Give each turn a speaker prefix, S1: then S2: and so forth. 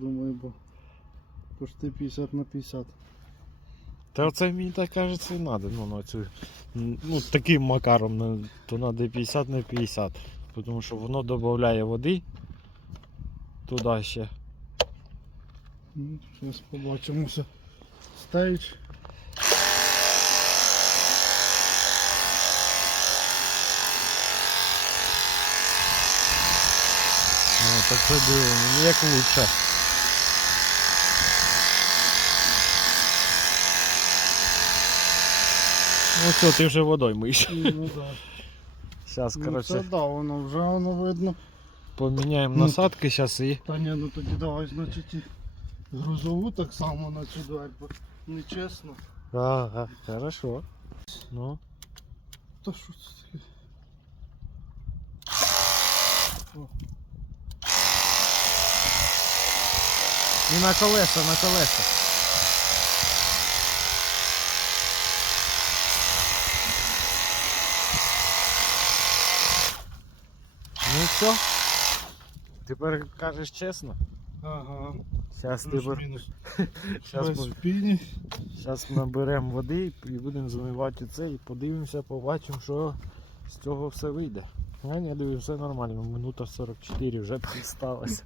S1: Думаю, бо почти 50 на 50.
S2: Та оце мені так кажеться і треба. Ну, на цю, ну, таким макаром, то треба 50 на 50. Тому що воно додає води туди ще.
S1: Ну, Зараз побачимося. Стейдж.
S2: Ну, так це дивимо, як лучше. Ну все, ти вже водою миєш.
S1: Ну, да.
S2: Зараз,
S1: ну,
S2: коротше,
S1: да, воно вже воно видно.
S2: поміняємо
S1: Ну,
S2: насадки зараз і.
S1: Та ні, ну тоді давай, значить, і грузову так само на цю дверь, бо нечесно.
S2: Ага, хорошо. Ну.
S1: Та що це таке?
S2: І на колеса, на колеса. Ну все. Тепер кажеш чесно.
S1: Ага.
S2: Зараз тепер. Зараз наберемо води і будемо замивати це і подивимося, побачимо, що з цього все вийде. Я не дивись, все нормально, минута 44 вже там сталося.